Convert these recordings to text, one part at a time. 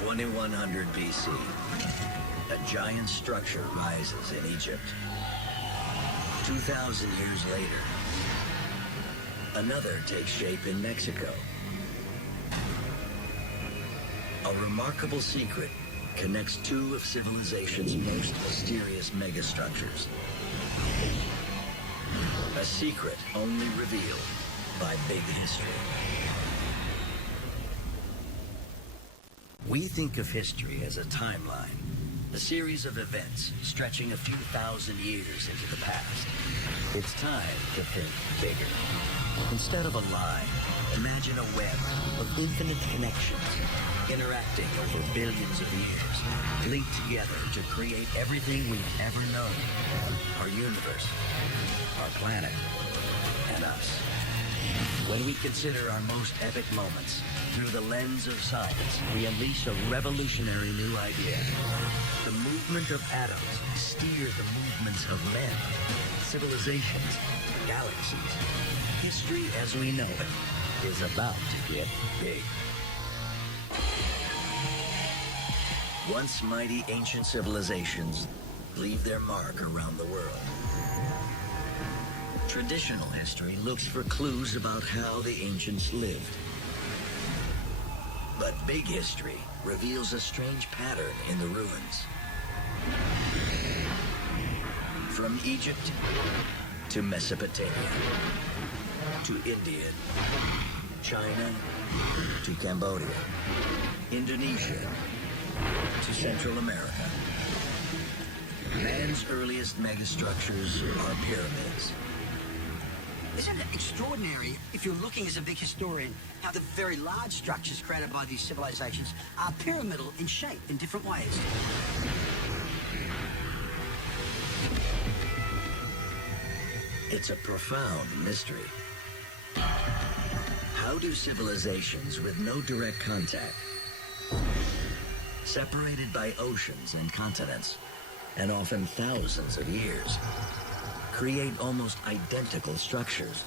2100 BC. A giant structure rises in Egypt. 2,000 years later, another takes shape in Mexico. A remarkable secret connects two of civilization's most mysterious megastructures. A secret only revealed by big history. We think of history as a timeline, a series of events stretching a few thousand years into the past. It's time to think bigger. Instead of a line, imagine a web of infinite connections interacting over billions of years, linked together to create everything we've ever known. Our universe, our planet, and us. When we consider our most epic moments through the lens of science, we unleash a revolutionary new idea. The movement of atoms steer the movements of men, civilizations, galaxies. History as we know it is about to get big. Once mighty ancient civilizations leave their mark around the world. Traditional history looks for clues about how the ancients lived. But big history reveals a strange pattern in the ruins. From Egypt to Mesopotamia, to India, China, to Cambodia, Indonesia, to Central America. Man's earliest megastructures are pyramids. Isn't it extraordinary, if you're looking as a big historian, how the very large structures created by these civilizations are pyramidal in shape in different ways? It's a profound mystery. How do civilizations with no direct contact, separated by oceans and continents, and often thousands of years, create almost identical structures?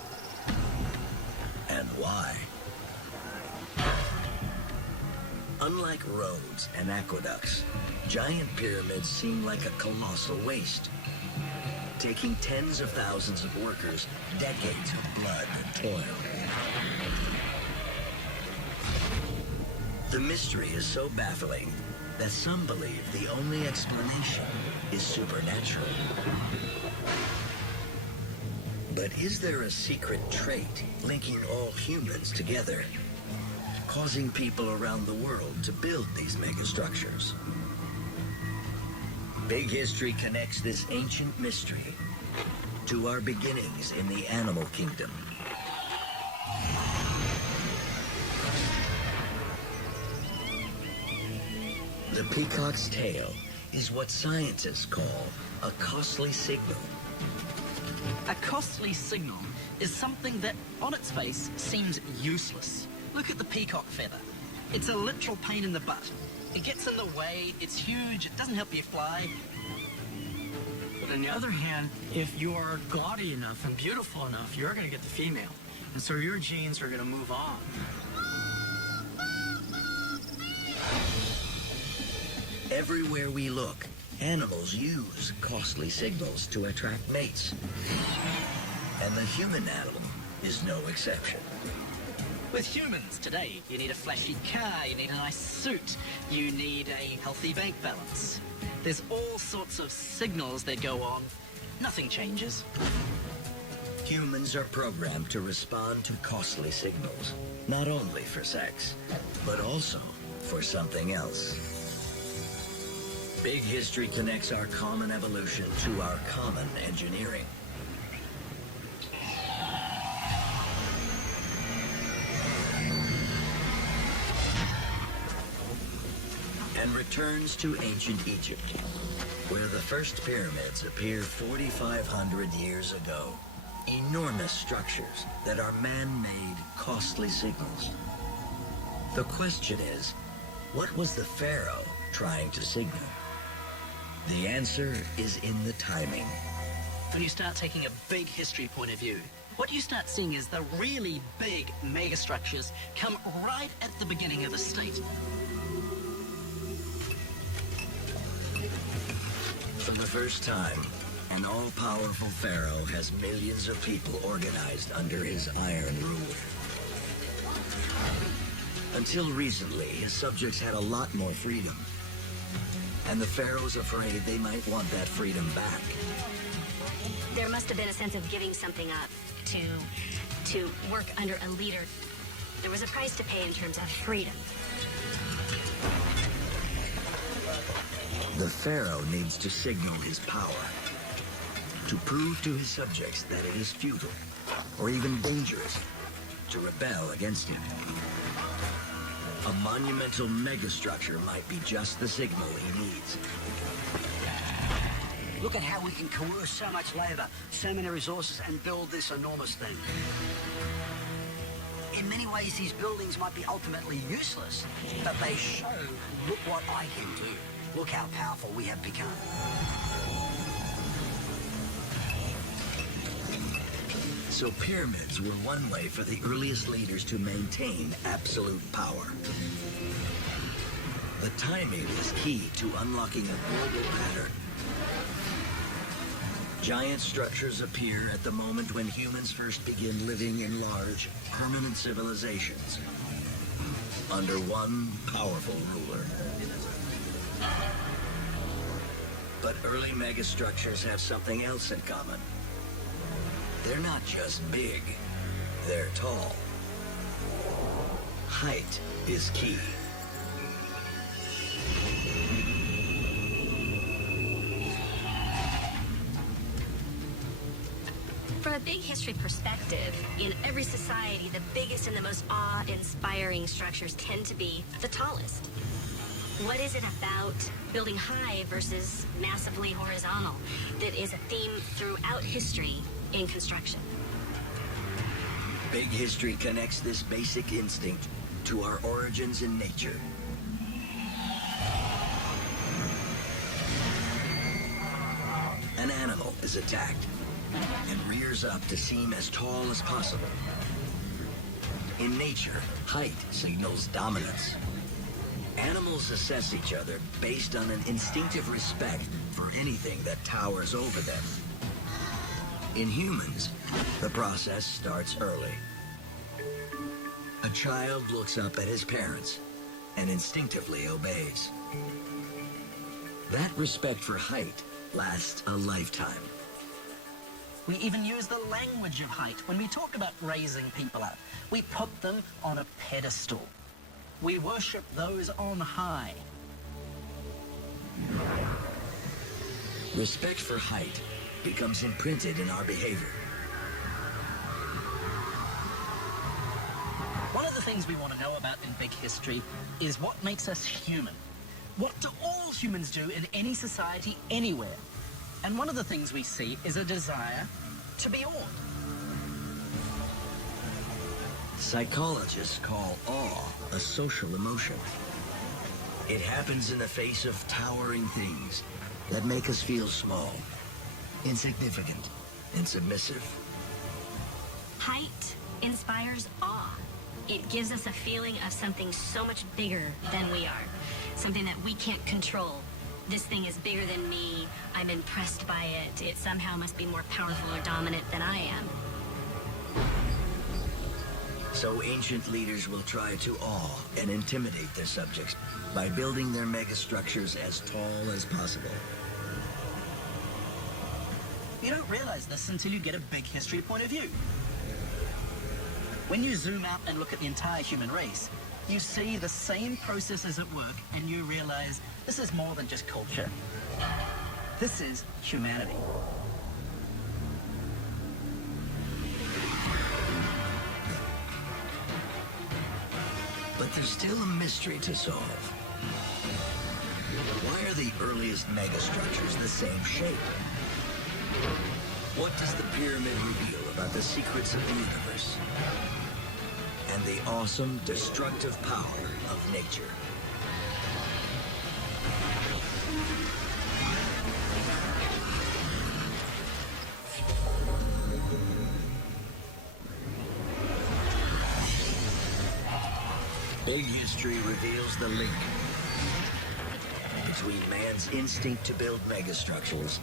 And why? Unlike roads and aqueducts, giant pyramids seem like a colossal waste, taking tens of thousands of workers, decades of blood and toil. The mystery is so baffling that some believe the only explanation is supernatural. But is there a secret trait linking all humans together, causing people around the world to build these megastructures? Big history connects this ancient mystery to our beginnings in the animal kingdom. The peacock's tail is what scientists call a costly signal. A costly signal is something that, on its face, seems useless. Look at the peacock feather. It's a literal pain in the butt. It gets in the way, it's huge, it doesn't help you fly. But on the other hand, if you are gaudy enough and beautiful enough, you're going to get the female. And so your genes are going to move on. Everywhere we look, animals use costly signals to attract mates. And the human animal is no exception. With humans today, you need a flashy car, you need a nice suit, you need a healthy bank balance. There's all sorts of signals that go on. Nothing changes. Humans are programmed to respond to costly signals, not only for sex, but also for something else. Big history connects our common evolution to our common engineering. And returns to ancient Egypt, where the first pyramids appear 4,500 years ago. Enormous structures that are man-made, costly signals. The question is, what was the pharaoh trying to signal? The answer is in the timing. When you start taking a big history point of view, what you start seeing is the really big megastructures come right at the beginning of the state. For the first time, an all-powerful pharaoh has millions of people organized under his iron rule. Until recently, his subjects had a lot more freedom. And the pharaoh's afraid they might want that freedom back. There must have been a sense of giving something up to work under a leader. There was a price to pay in terms of freedom. The pharaoh needs to signal his power, to prove to his subjects that it is futile, or even dangerous, to rebel against him. A monumental megastructure might be just the signal he needs. Look at how we can coerce so much labor, so many resources, and build this enormous thing. In many ways, these buildings might be ultimately useless, but they show, look what I can do. Look how powerful we have become. So pyramids were one way for the earliest leaders to maintain absolute power. The timing is key to unlocking a global pattern. Giant structures appear at the moment when humans first begin living in large, permanent civilizations under one powerful ruler. But early megastructures have something else in common. They're not just big, they're tall. Height is key. From a big history perspective, in every society, the biggest and the most awe-inspiring structures tend to be the tallest. What is it about building high versus massively horizontal that is a theme throughout history in construction? Big history connects this basic instinct to our origins in nature. An animal is attacked and rears up to seem as tall as possible. In nature, height signals dominance. Animals assess each other based on an instinctive respect for anything that towers over them. In humans, the process starts early. A child looks up at his parents and instinctively obeys. That respect for height lasts a lifetime. We even use the language of height when we talk about raising people up. We put them on a pedestal. We worship those on high. Respect for height becomes imprinted in our behavior. One of the things we want to know about in big history is what makes us human. What do all humans do in any society, anywhere? And one of the things we see is a desire to be awed. Psychologists call awe a social emotion. It happens in the face of towering things that make us feel small, insignificant, and submissive. Height inspires awe. It gives us a feeling of something so much bigger than we are, something that we can't control. This thing is bigger than me. I'm impressed by it. It somehow must be more powerful or dominant than I am. So ancient leaders will try to awe and intimidate their subjects by building their megastructures as tall as possible. You don't realize this until you get a big history point of view. When you zoom out and look at the entire human race, you see the same processes at work and you realize this is more than just culture. This is humanity. But there's still a mystery to solve. Why are the earliest megastructures the same shape? What does the pyramid reveal about the secrets of the universe and the awesome, destructive power of nature? Big history reveals the link between man's instinct to build megastructures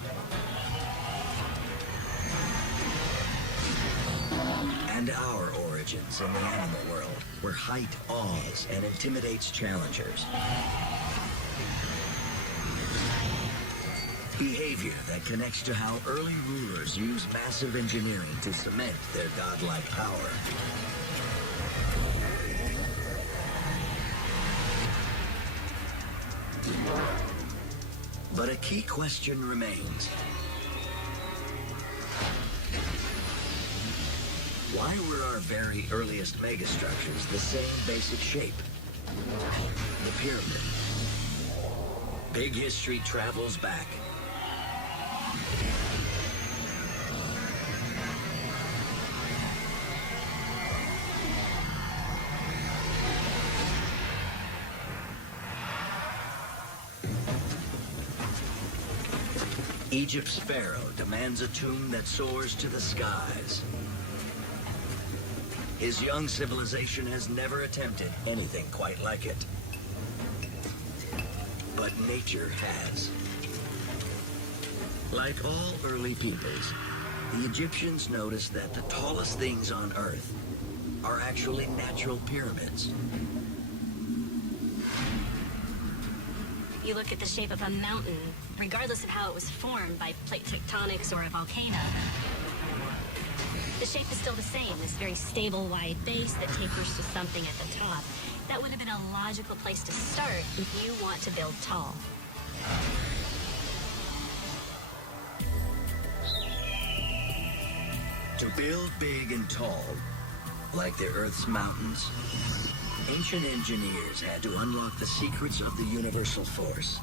and our origins in the animal world, where height awes and intimidates challengers. Behavior that connects to how early rulers use massive engineering to cement their godlike power. But a key question remains. Why were our very earliest megastructures the same basic shape? The pyramid. Big history travels back. Egypt's pharaoh demands a tomb that soars to the skies. His young civilization has never attempted anything quite like it. But nature has. Like all early peoples, the Egyptians noticed that the tallest things on Earth are actually natural pyramids. You look at the shape of a mountain, regardless of how it was formed by plate tectonics or a volcano. The shape is still the same, this very stable, wide base that tapers to something at the top. That would have been a logical place to start if you want to build tall. To build big and tall, like the Earth's mountains, ancient engineers had to unlock the secrets of the universal force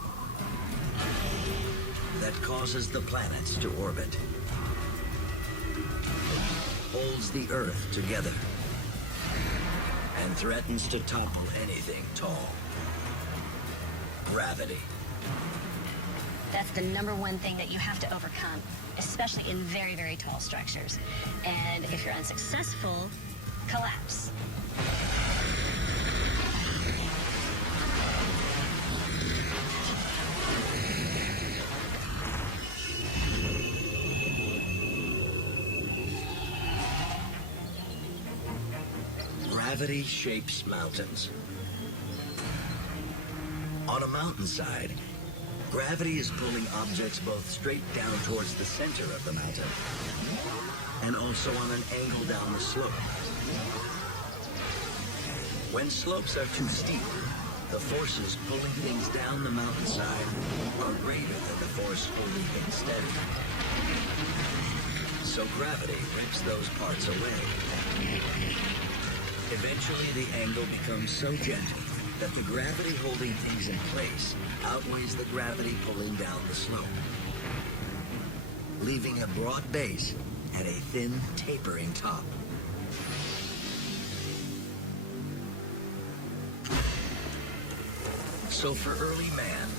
that causes the planets to orbit, holds the Earth together, and threatens to topple anything tall. Gravity. That's the number one thing that you have to overcome, especially in very, very tall structures. And if you're unsuccessful, collapse. Gravity shapes mountains. On a mountainside, gravity is pulling objects both straight down towards the center of the mountain and also on an angle down the slope. When slopes are too steep, the forces pulling things down the mountainside are greater than the force holding things steady. So gravity rips those parts away. Eventually, the angle becomes so gentle that the gravity holding things in place outweighs the gravity pulling down the slope, leaving a broad base and a thin, tapering top. So for early man,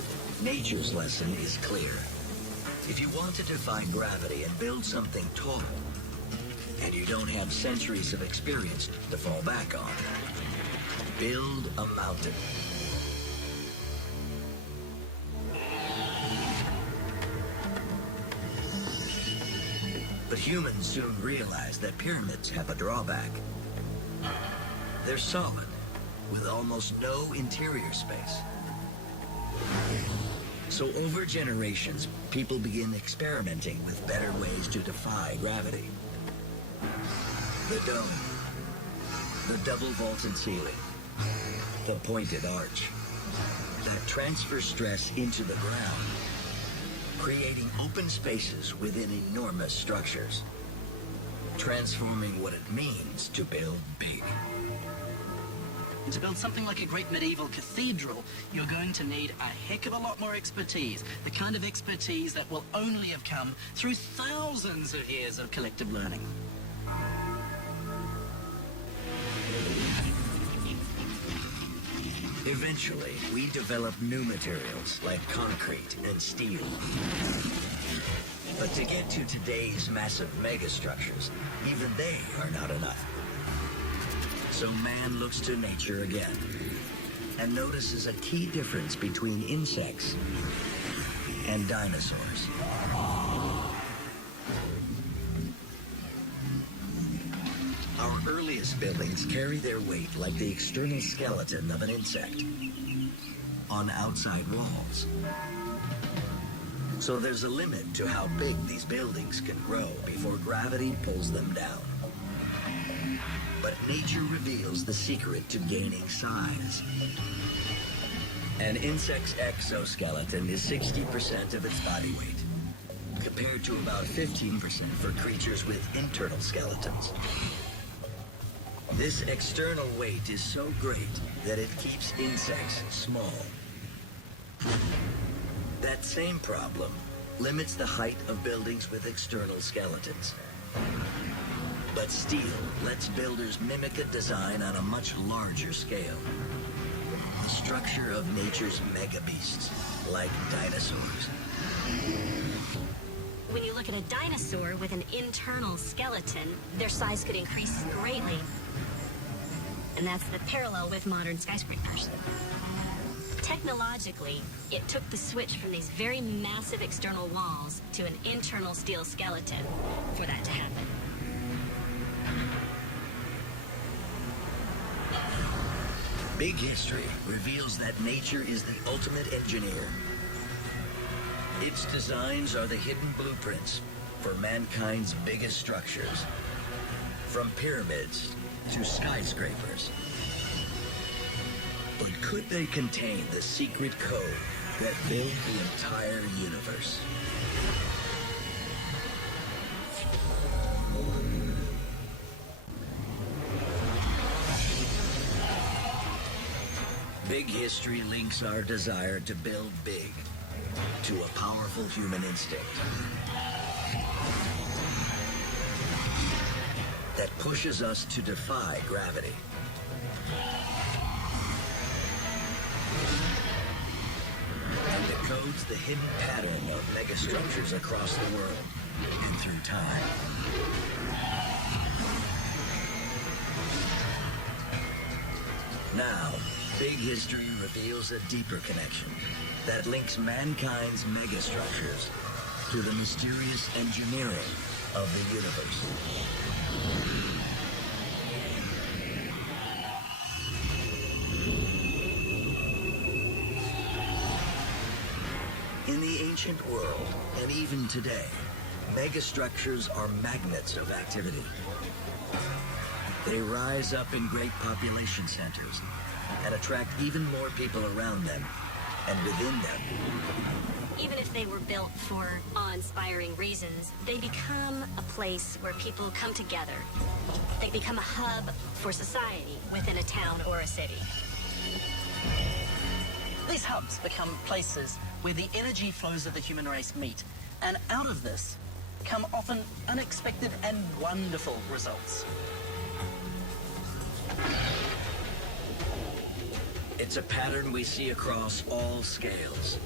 nature's lesson is clear. If you want to defy gravity and build something tall, and you don't have centuries of experience to fall back on, build a mountain. But humans soon realized that pyramids have a drawback. They're solid, with almost no interior space. So over generations, people begin experimenting with better ways to defy gravity. The dome, the double vaulted ceiling, the pointed arch that transfers stress into the ground, creating open spaces within enormous structures, transforming what it means to build big. To build something like a great medieval cathedral, you're going to need a heck of a lot more expertise, the kind of expertise that will only have come through thousands of years of collective learning. Eventually, we developed new materials like concrete and steel. But to get to today's massive megastructures, even they are not enough. So man looks to nature again. and notices a key difference between insects and dinosaurs. Our earliest buildings carry their weight like the external skeleton of an insect on outside walls. So there's a limit to how big these buildings can grow before gravity pulls them down. But nature reveals the secret to gaining size. An insect's exoskeleton is 60% of its body weight, compared to about 15% for creatures with internal skeletons. This external weight is so great that it keeps insects small. That same problem limits the height of buildings with external skeletons. But steel lets builders mimic a design on a much larger scale. The structure of nature's megabeasts, like dinosaurs. When you look at a dinosaur with an internal skeleton, their size could increase greatly. And that's the parallel with modern skyscrapers. Technologically, it took the switch from these very massive external walls to an internal steel skeleton for that to happen. Big History reveals that nature is the ultimate engineer. Its designs are the hidden blueprints for mankind's biggest structures, from pyramids to skyscrapers. But could they contain the secret code that built the entire universe? Big History links our desire to build big to a powerful human instinct that pushes us to defy gravity. And decodes the hidden pattern of megastructures across the world and through time. Now, Big History reveals a deeper connection that links mankind's megastructures to the mysterious engineering of the universe. In the ancient world, and even today, megastructures are magnets of activity. They rise up in great population centers and attract even more people around them and within them. Even if they were built for awe-inspiring reasons, they become a place where people come together. They become a hub for society within a town or a city. These hubs become places where the energy flows of the human race meet, and out of this come often unexpected and wonderful results. It's a pattern we see across all scales.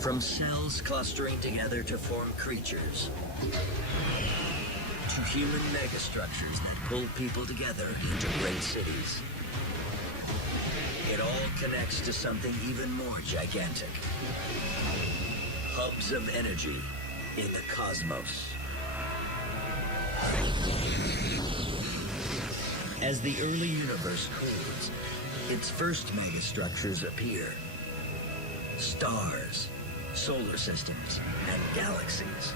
From cells clustering together to form creatures, to human megastructures that pull people together into great cities. It all connects to something even more gigantic. Hubs of energy in the cosmos. As the early universe cools, its first megastructures appear. Stars, solar systems, and galaxies.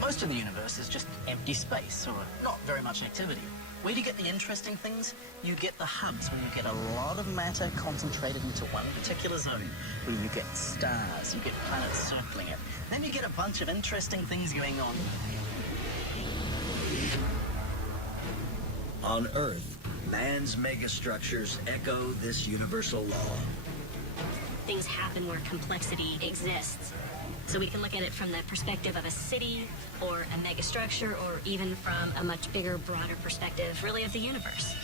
Most of the universe is just empty space, or not very much activity. Where do you get the interesting things? You get the hubs, where you get a lot of matter concentrated into one particular zone, where you get stars, you get planets circling it. Then you get a bunch of interesting things going on. On Earth, man's megastructures echo this universal law. Things happen where complexity exists. So we can look at it from the perspective of a city or a megastructure, or even from a much bigger, broader perspective, really, of the universe.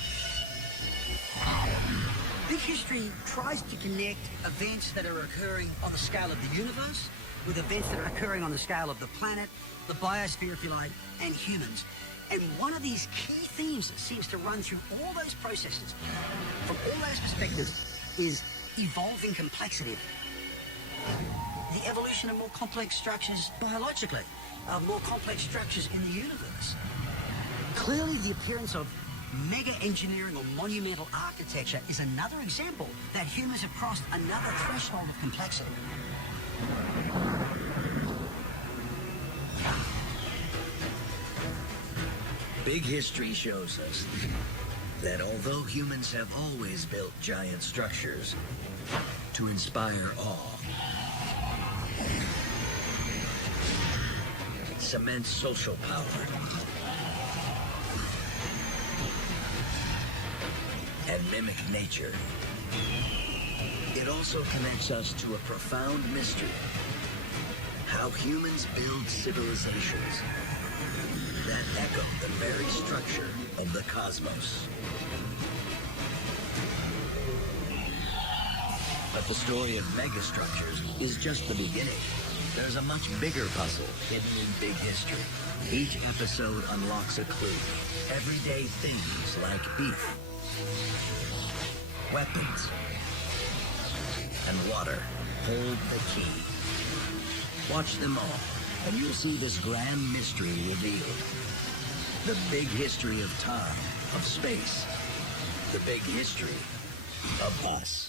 Big History tries to connect events that are occurring on the scale of the universe with events that are occurring on the scale of the planet, the biosphere, if you like, and humans. And one of these key themes that seems to run through all those processes, from all those perspectives, is evolving complexity. The evolution of more complex structures biologically, more complex structures in the universe. Clearly, the appearance of mega engineering or monumental architecture is another example that humans have crossed another threshold of complexity. Big history shows us that although humans have always built giant structures to inspire awe, cement social power, and mimic nature, it also connects us to a profound mystery: how humans build civilizations that echo the very structure of the cosmos. But the story of megastructures is just the beginning. There's a much bigger puzzle hidden in big history. Each episode unlocks a clue. Everyday things like beef, weapons, and water hold the key. Watch them all, and you'll see this grand mystery revealed. The big history of time, of space. The big history of us.